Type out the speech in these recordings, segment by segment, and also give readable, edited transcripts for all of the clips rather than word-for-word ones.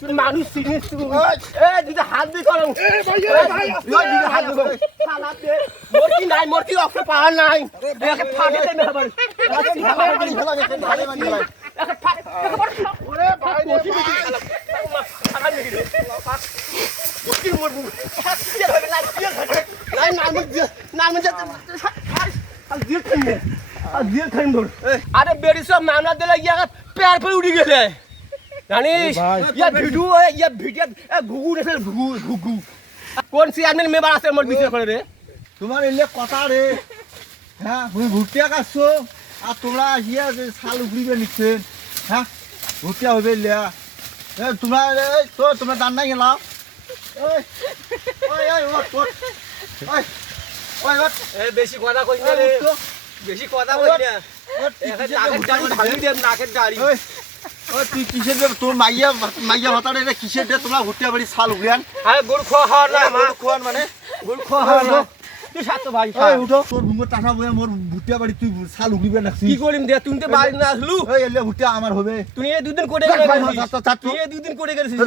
তুই মানুষ চিনিস তুই দিদি হাত দিয়ে করো হাত দিয়ে মূর্তি নাই মূর্তি অফে পাওয়ার নাই ফাটে দেবে আবার আরে বেড়ি সব মামলা দিলে ইয়া পেয়ার পরে উঠে গেলে জানিস ইয়া ভিডিও ইয়া ভিডিও ঘুঘু রে ঘুঘু কোন চেয়ারম্যান মেম্বার আছে মোর বিচার করে রে তোমার এলে কথা রে হ্যাঁ তুমি ভুট্টিয়া কাটছো আর তোমরা আসিয়া যে শাল উগড়িবে নিচ্ছেন হ্যাঁ ভুট্টিয়া হবে লিয়া তোমরা তো তোমরা দান নাই গেলাম বেশি কথা কই না রে বেশি কথা কই না ভাঙি দে নাকের দাড়ি তুই কিসের তোর মাইয়া ভাতারে কিসের দে তোমরা ভুট্টিয়া বাড়ি শাল উগড়িয়ান আরে গুড় খাওয়া না গরু খোয়ান মানে গুড় খাওয়া না তুই সাথে ভাই উঠো তোর ভুঙ্গো টাকা বইয়া মোর ভুট্টিয়া বাড়ি তুই শাল উগড়িবে না কি করিম দে তুই তো বাড়ি না আসলু এই এলে ভুট্টিয়া আমার হবে তুই এই দুদিন করে দুদিন করে গেছিস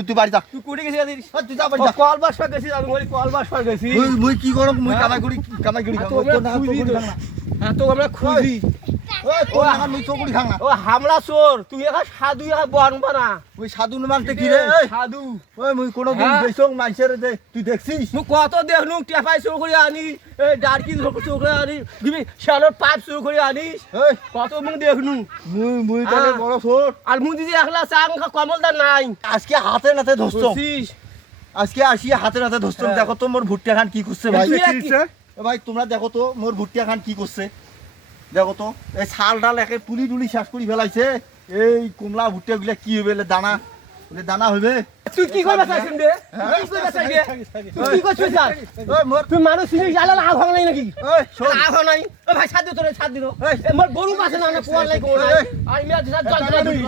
তুই বাড়ি যা তুই করে গেছিস তুই যা বাড়ি যা কল বাস পা গেছিস আমি বলি কল বাস পা গেছি মুই কি করব মুই কামাই করি হ্যাঁ তো আমরা খুঁজি ওই তোর না মুই চকুরি খাং না ও হামলা চোর তুই একা সাধু একা বনবা না ওই সাধু মানতে কি রে সাধু ওই মুই কোন দিন দেইছং মাইছের দে তুই দেখছিস মুই কত দেখলু টেপাই চোর করে আনি এই ডারকি চোর করে আনি দিবি শালোর পাইপ চোর করে আনিস এই কত মুই দেখলু মুই তাহলে বড় চোর আর মুই দিদি একলা চাং কমলদার নাই আজকে হাতে নাতে ধরছং আজকে আসিয়া হাতে নাতে ধরছং দেখো তো মোর ভুট্টিয়া খান কি করছে ভাই ভাই তোমরা দেখো তো মোর ভুট্টিয়া খান কি করছে দেখো তো এই ছাল ডাল একে পুলি টুলি শেষ করে ফেলাইছে এই কমলা ভুট্টিয়া গুলা কি হবে দানা দানা হবে তুই কি করবা চাইছিস রে কি করবা চাইছিস তুই কি করছিস স্যার ওই মোর তুই মানুষ চিনিস আলা লাভ হয় নাই নাকি ওই শোন লাভ হয় নাই ও ভাই ছাদ তোরে ছাদ দিও মোর গরু পাছে না না পোয়ার লাগি ওনা আর মিয়া যন্ত্রণা দিই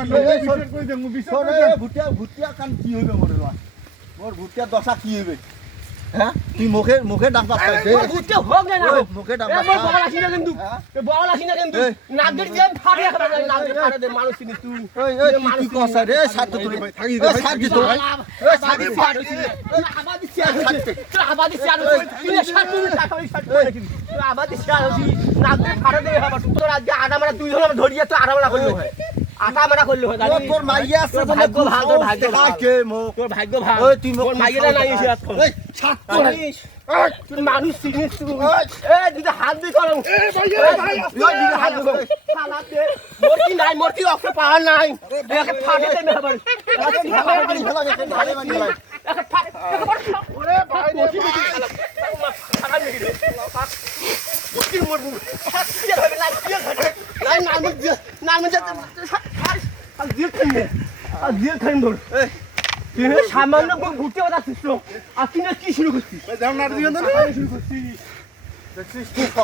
ভুট্টিয়া কান কি হবে মোর ভুট্টিয়া দশা কি হবে হ্যাঁ তুই মুখে ডাক পাচ্ছিস মোর ভুট্টিয়া হোক না মুখে ডাক মোর বগল আসি না কিন্তু বগল আসি না কিন্তু নাগের যে ফাড়িয়া খাবে নাগের ফাড়ে দে মানুষ চিনিস তুই ওই তুই কসা রে সাথে তুই থাকি দে সাথে তো ওই সাথে ফাড় আবাদি চেয়ার হইছে আবাদি চেয়ার হইছে তুই সাথে তুই আবাদি চেয়ার হইছি নাগের ফাড়ে দে হবা তোর আজ আটা মারা তুই হলো ধরিয়া তো আটা মারা করলো হয় আটা মারা করলো হয় জানি তোর মাইয়া আছে ভাগ্য ভাগ তোর ভাগ্য থাকে মো তোর ভাগ্য ভাগ ওই তুই তোর মাইয়া নাই এসে আজ এই ছাত তুই মানুষ চিনিস তুই দিদি হাত দিয়ে করো দিদি হাত দিয়ে মূর্তি নাই মূর্তি অফে পাওয়ার নাই ফাটে দেবে আবার সামান্য ঘুরতে পারছিস আর তুই কি শুরু করছিস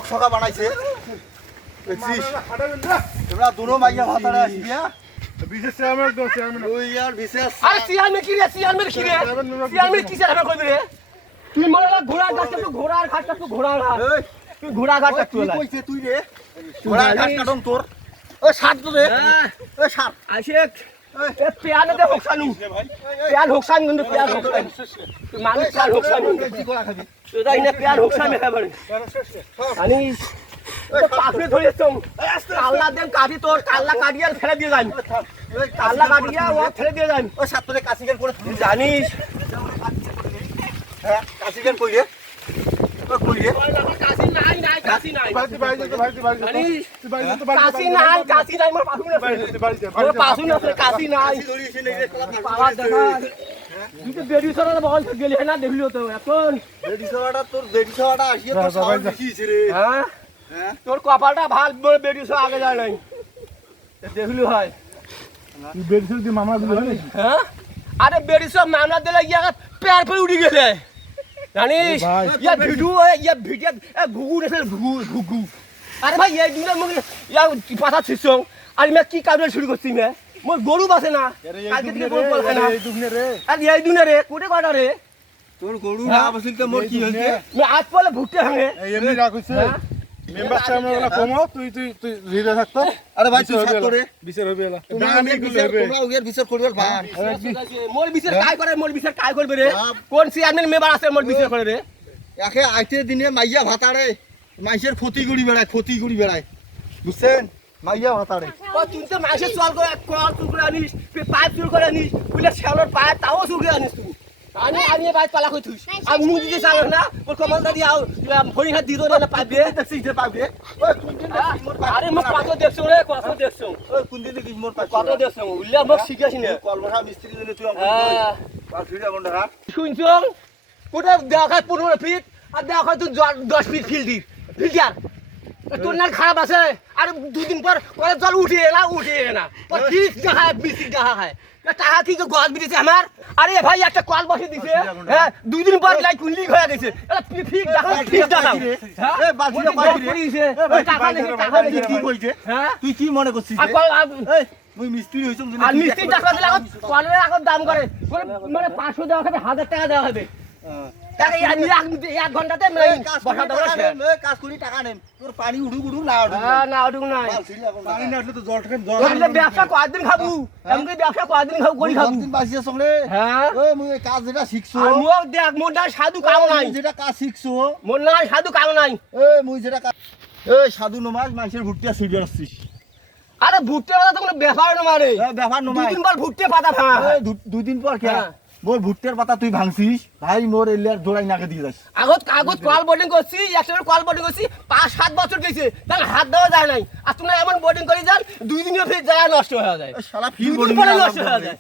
ছকা বানাইছে দেখছিস তোমরা দুনো মাইয়া ভাতারে আসবি বিশেষ চেয়ারম্যান তো চেয়ারম্যান ওই আর বিশেষ আরে চেয়ারম্যান কি রে চেয়ারম্যান কি রে চেয়ারম্যান কি চেয়ারম্যান কইবে রে তুই মনে না ঘোড়ার ঘাটটা তো ঘোড়ার ঘাটটা তো ঘোড়ার ঘাট তুই ঘোড়া ঘাটটা তুই কইছে তুই রে ঘোড়া ঘাট কাটন তোর ওই সাত তো রে ওই সাত আশেক এ পেয়ালে দে হোকসানু পেয়াল হোকসান কিন্তু পেয়াল হোকসান মানুষ পেয়াল হোকসান কি করা খাবি তোরা ইনে পেয়াল হোকসান মেখাবারে আনিস পাখরে ধরেছ কাল্লা দেন কাটি তোর কাল্লা কাটিয়ার ফেলে দিয়ে যাই কাল্লা কাটিয়া ও ফেলে দিয়ে যাই ওই সাত তোরে কাশিগান করে জানিস হ্যাঁ কাশিগান কই রে ওই কই রে কাশি নাই নাই কাশি নাই জানিস কাশি নাই মোর পাছু না মোর পাছু না কাশি নাই পাওয়া দেখা তুই তো বেরি সরা বল গেলি না দেখলি তো এখন বেডি সওয়াটা তোর বেডি সওয়াটা আসিয়া তো সাউন্ড দিছিস রে হ্যাঁ হ্যাঁ তোর কপালটা ভাল বেরি সরা আগে যায় নাই দেখলি হয় তুই বেরিয়েছিস যে মামলা দিল না হ্যাঁ আরে বেরি সব মামলা দিলে ইয়া পেয়ার পরে উঠে গেলে জানিস ইয়া ভিডিও ঘুঘু রে ঘুঘু আরে ভাই এই দুনিয়া মুখ ইয়া পাতা ছিসং আর মে কি কাজ শুরু করছিস মে মোর গরু বাসে না কালকে থেকে গরু বলছে না এই দুনিয়া রে আর এই দুনিয়া রে কোটে কটা রে তোর গরু না বসিল তো মোর কি হইছে মে আজ পলে ভুট্টে ভাঙে এই এমনি রাখছে মেম্বার চেয়ারম্যান কমো তুই রিদে থাকতো আরে ভাই তুই সাত করে বিচার হবে এলা তোমরা উইয়ার বিচার করিবার ভান মোর বিচার কাই করে মোর বিচার কাই করবে রে কোন চেয়ারম্যান মেম্বার আছে মোর বিচার করে রে একে আইতে দিনে মাইয়া ভাতারে মাইসের ক্ষতি করি বেড়ায় বুঝছেন মাইয়া ভাতারে ও তুই তো মাসে চল করে কল চুল করে আনিস পাইপ চুল করে আনিস বুলে শ্যালোর পাইপ তাও চুল করে আনিস তুই আমি বাইক পালা কই থুইস আর মুখ দিতে চাল না ওর কমল দাদি আও ভরি হাত দিতো না পাইপ দে দেখছিস যে পাবে ওই কোন দিন দেখিস মোর পাইপ আরে মুখ কত দেখছো রে কত দেখছো ওই কোন দিন দেখিস মোর পাইপ কত দেখছো উল্লা মুখ শিখাছি না কলমঠা মিস্ত্রি দিলে তুই হ্যাঁ আর ফিরে কোনটা রাখ শুনছং কোটা দেখা 15 ফিট আর দেখা তুই 10 ফিট ফিল্টার তোর না খারাপ আছে আর দুদিন পর ওরা জল উঠে না পর ঠিক দেখা বিসি দেখা খায় টাকা কি গজ বিদিছে আমার আরে ভাই একটা কল বসে দিছে হ্যাঁ দুই দিন পর লাইট কুলি হয়ে গেছে ঠিক দেখা হ্যাঁ এ বালতিটা কই কই দিছে টাকা নেই কি কইছে হ্যাঁ তুই কি মনে করছিস আর কল এই মুই মিস্ত্রি হইছম আর মিস্ত্রি টাকা দিলে কলের এখন দাম করে মানে 500 দেওয়া হবে 1000 টাকা দেওয়া হবে টাকা এক ঘন্টাতে বসা দেবো কাজ করি টাকা নেন তোর পানি উড়ু না না ওটুকু নাই পানি না আসলে তো জল খান জল তাহলে ব্যবসা কয়দিন খাবো এমনি ব্যবসা কয়দিন খাবো করি খাবো দিন বাঁচিয়ে সঙ্গে হ্যাঁ ওই মুই এই কাজ যেটা শিখছো আর মুখ দেখ মোর না সাধু কাম নাই যেটা কাজ শিখছো মোর না সাধু কাম নাই এই মুই যেটা কাজ এই সাধু নমাজ মানুষের ভুট্টা সিরিয়াল আসছিস আরে ভুট্টে পাতা তো কোনো ব্যাপার না মারে ব্যাপার নমাজ দুদিন পর ভুট্টে পাতা ভাঙা হয় দুদিন পর কে হ্যাঁ। মোর ভুট্টের পাতা তুই ভাঙছিস ভাই মোর এলিয়ার জোড়াই নাকে দিয়ে যাস আগত কল বোর্ডিং করছি একটা কল বোর্ডিং করছি 5-7 বছর গেছে তাহলে হাত দেওয়া যায় নাই আর তোমরা এমন বোর্ডিং করে যান 2 দিনের ফের যায় নষ্ট হয়ে যায় শালা দুই ফিল দিন পরে নষ্ট হয়ে যায়